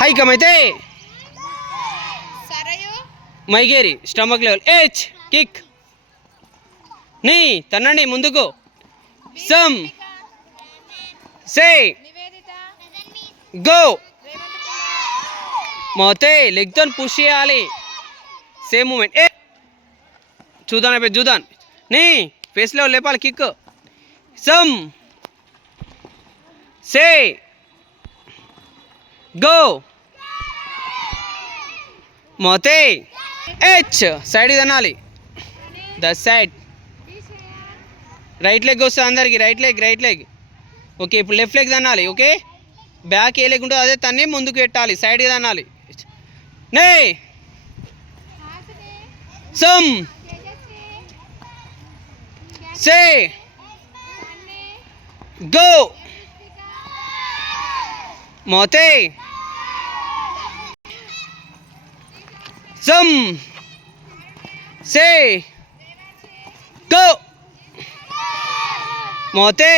హై కమైతే సరయు మైగేరి stomach level హెచ్ కిక్ నీ తన్నండి ముందుకు సమ్ సే నివేదిత గో రేవంత్ కుమార్ మోతే లెగ్ తో పుష్ చేయాలి సేమ్ మూమెంట్ ఏ చూద్దాం అయిపోయి చూద్దాం నీ ఫేస్ లెవెల్ లేపాలి కిక్ సమ్ సే గో మోతే హెచ్ సైడ్ తినాలి ద సైడ్ రైట్ లెగ్ వస్తుంది అందరికి రైట్ లెగ్ ఓకే ఇప్పుడు లెఫ్ట్ లెగ్ తన్నాలి ఓకే బ్యాక్ ఏ లెగ్ ఉంటుందో అదే తన్ని ముందుకు పెట్టాలి సైడ్కి తన్నాలి నే సమ్ సే గో మోతే సమ్ సే గో మోతే